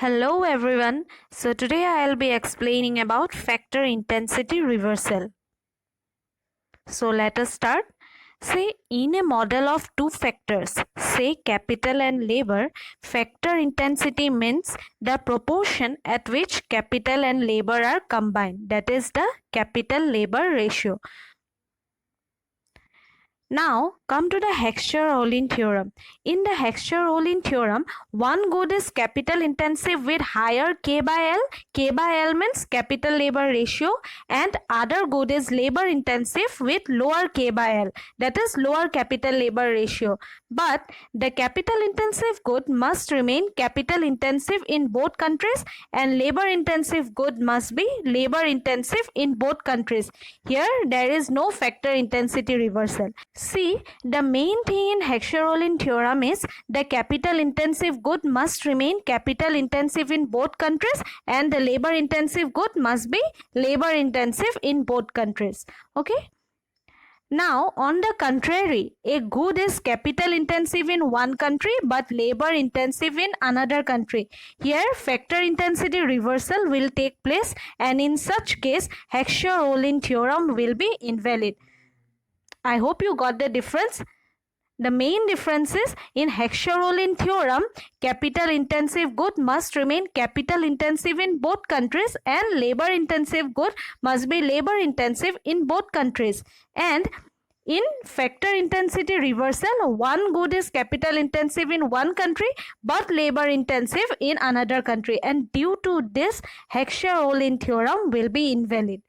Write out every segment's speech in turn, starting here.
Hello everyone. So today I'll be explaining about factor intensity reversal. So let us start. Say in a model of two factors, say capital and labor, factor intensity means the proportion at which capital and labor are combined. That is the capital labor ratio. Now come to the Heckscher-Ohlin theorem. In the Heckscher-Ohlin theorem, one good is capital intensive with higher K by L. K by L means capital labor ratio, and other good is labor intensive with lower K by L, that is lower capital labor ratio. But the capital intensive good must remain capital intensive in both countries, and labor intensive good must be labor intensive in both countries. Here there is no factor intensity reversal. See, the main thing in Heckscher-Ohlin theorem is the capital intensive good must remain capital intensive in both countries, and the labor intensive good must be labor intensive in both countries. Okay. Now, on the contrary, a good is capital intensive in one country but labor intensive in another country. Here, factor intensity reversal will take place, and in such case, Heckscher-Ohlin theorem will be invalid. I hope you got the difference. The main difference is in Heckscher-Ohlin theorem, capital intensive good must remain capital intensive in both countries, and labor intensive good must be labor intensive in both countries. And in factor intensity reversal, one good is capital intensive in one country but labor intensive in another country, and due to this, Heckscher-Ohlin theorem will be invalid.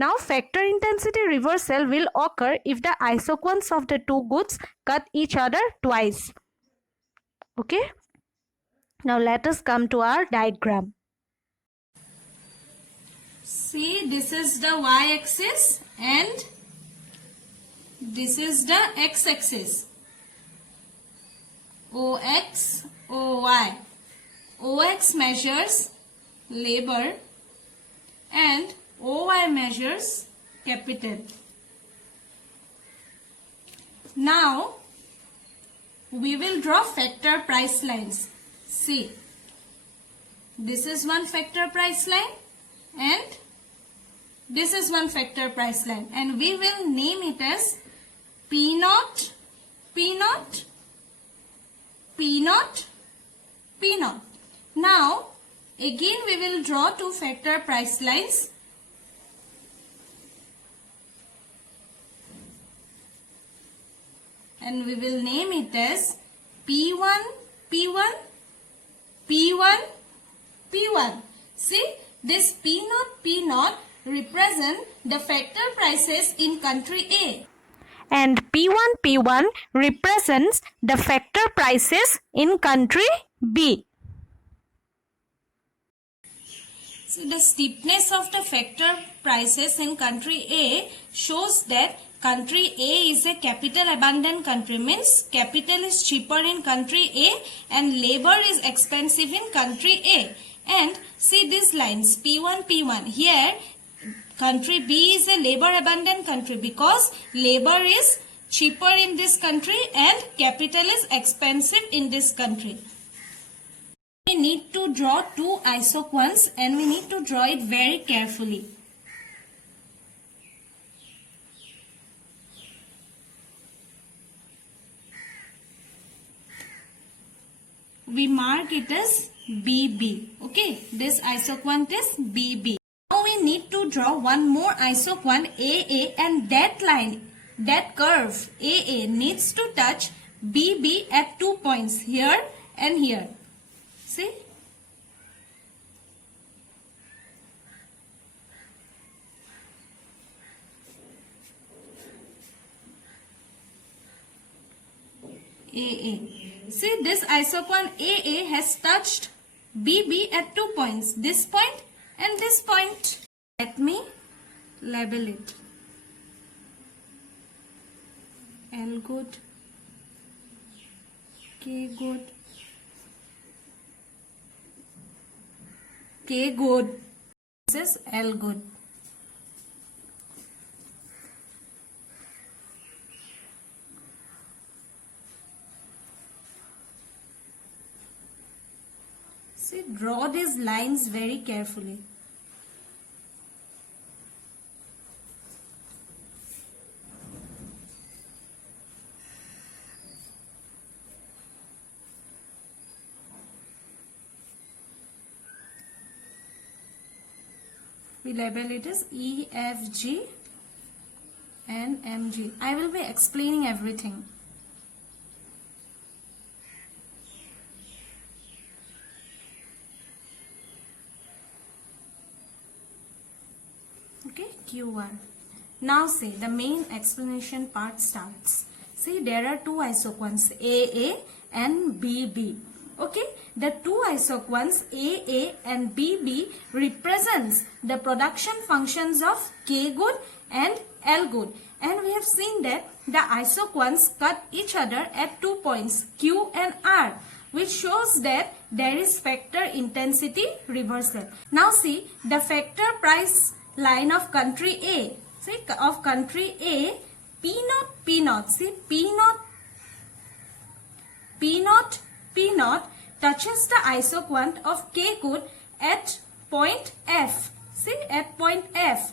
Now, factor intensity reversal will occur if the isoquants of the two goods cut each other twice. Okay. Now, let us come to our diagram. See, this is the y-axis and this is the x-axis. OX, OY. OX measures labor and OY measures capital. Now, we will draw factor price lines. See, this is one factor price line and this is one factor price line, and we will name it as P0, P0, P0, P0. Now, again we will draw two factor price lines. And we will name it as P1, P1, P1, P1. See, this P0, P0 represent the factor prices in country A. And P1, P1 represents the factor prices in country B. So the steepness of the factor prices in country A shows that country A is a capital abundant country, means capital is cheaper in country A and labor is expensive in country A. And see these lines P1, P1. Here country B is a labor abundant country because labor is cheaper in this country and capital is expensive in this country. We need to draw two isoquants and we need to draw it very carefully. We mark it as BB. Okay, this isoquant is BB. Now we need to draw one more isoquant AA, and that line, that curve AA needs to touch BB at 2 points, here and here. See? AA. See, this isoquant AA has touched BB at 2 points. This point and this point. Let me label it. L good, K good, K good. This is L good. See, draw these lines very carefully. We label it as E, F, G and M, G. I will be explaining everything. Okay, Q1. Now see, the main explanation part starts. See, there are two isoquants, AA and BB. Okay, the two isoquants AA and BB represents the production functions of K good and L good. And we have seen that the isoquants cut each other at 2 points, Q and R, which shows that there is factor intensity reversal. Now see, the factor price line of country A. See, of country A, P0, see, P0 touches the isoquant of K good at point F. See, at point F,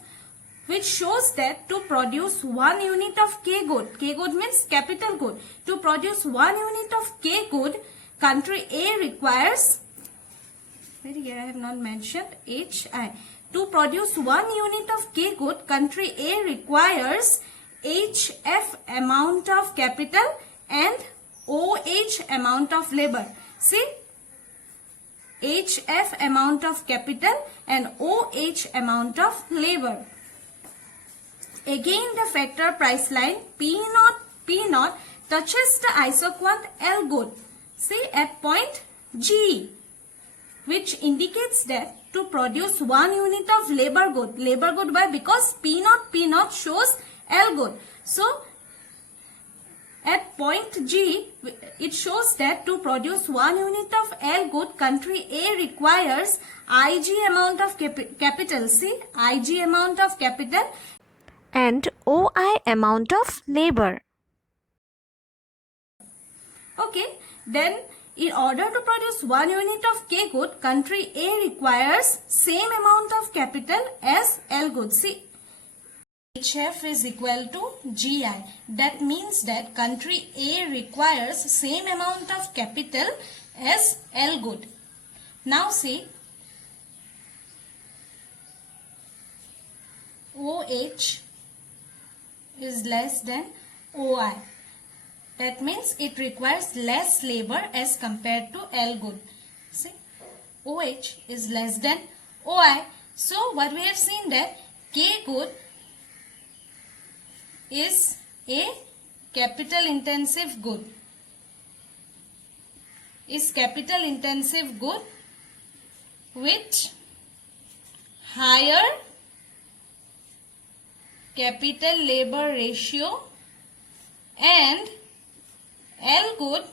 which shows that to produce 1 unit of K good means capital good, to produce 1 unit of K good, country A requires, very here I have not mentioned, HI. To produce 1 unit of K good, country A requires HF amount of capital and OH amount of labor. See, HF amount of capital and OH amount of labor. Again, the factor price line P0 touches the isoquant L good. See, at point G, which indicates that to produce 1 unit of labor good, why? Because P0 shows L good. So, at point G, it shows that to produce 1 unit of L good, country A requires IG amount of capital. See, IG amount of capital and OI amount of labor. Okay, then in order to produce 1 unit of K good, country A requires same amount of capital as L good. See, HF is equal to GI. That means that country A requires same amount of capital as L good. Now see, OH is less than OI. That means it requires less labor as compared to L good. See, OH is less than OI. So what we have seen that K good is a capital intensive good. Is capital intensive good with higher capital labor ratio, and L good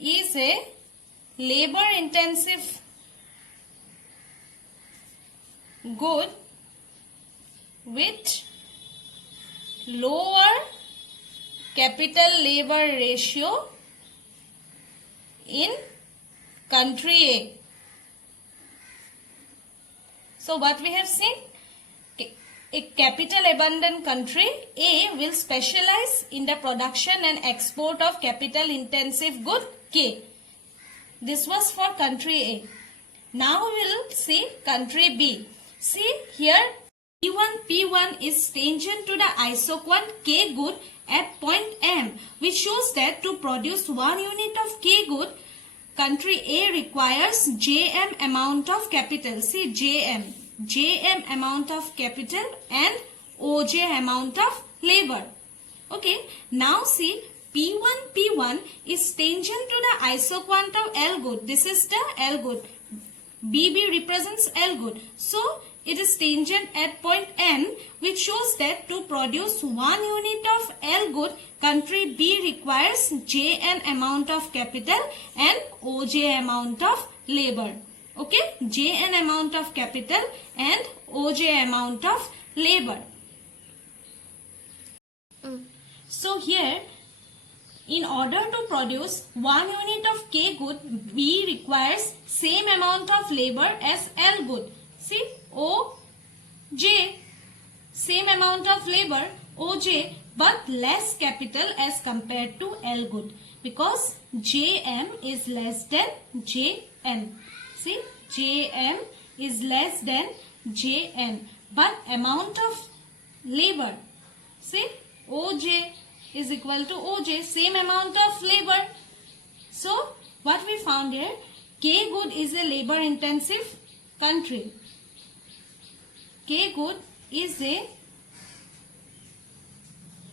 is a labor intensive good with lower capital labor ratio in country A. So what we have seen, a capital abundant country A will specialize in the production and export of capital intensive good K. This was for country A. Now we will see country B. See here, P1 is tangent to the isoquant K good at point M, which shows that to produce 1 unit of K good, country A requires JM amount of capital. See, JM amount of capital and OJ amount of labor. Okay, now see, P1 is tangent to the isoquant of L good. This is the L good. BB represents L good. So, it is tangent at point N, which shows that to produce 1 unit of L good, country B requires JN amount of capital and OJ amount of labor. Okay, JN amount of capital and OJ amount of labor. So here, In order to produce 1 unit of K good, B requires same amount of labor as L good. See, OJ, same amount of labor, OJ, but less capital as compared to L good, because JM is less than JN. See, JM is less than JN, but amount of labor, see, OJ is equal to OJ, same amount of labor. So, what we found here, K good is a labor intensive country. K good is a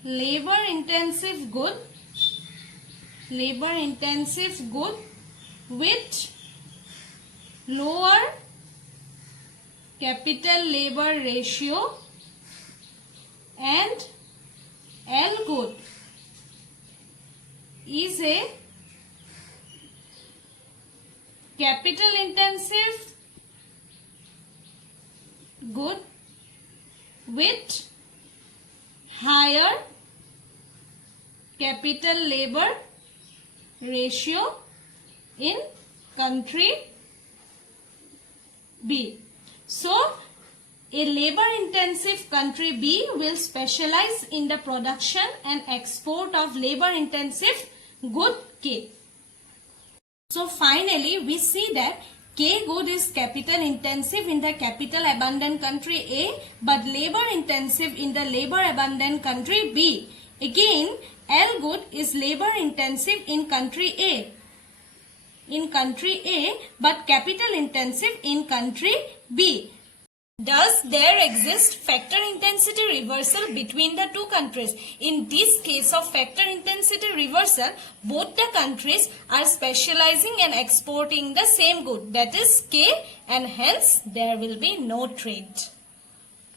labor intensive good with lower capital labor ratio, and L good is a capital intensive good with higher capital labor ratio in country B. So, a labor intensive country B will specialize in the production and export of labor intensive good K. So finally we see that K good is capital intensive in the capital abundant country A, but labor intensive in the labor abundant country B. Again, L good is labor intensive in country A. But capital intensive in country B. Does there exist factor intensity reversal between the two countries? In this case of factor intensity reversal, both the countries are specializing and exporting the same good, that is K, and hence there will be no trade.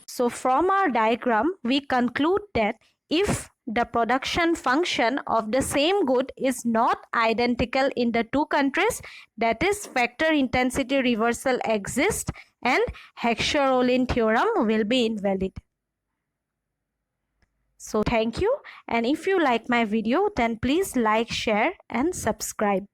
So from our diagram, we conclude that if the production function of the same good is not identical in the two countries, that is factor intensity reversal exists and Heckscher-Ohlin theorem will be invalid. So thank you, and if you like my video, then please like, share and subscribe.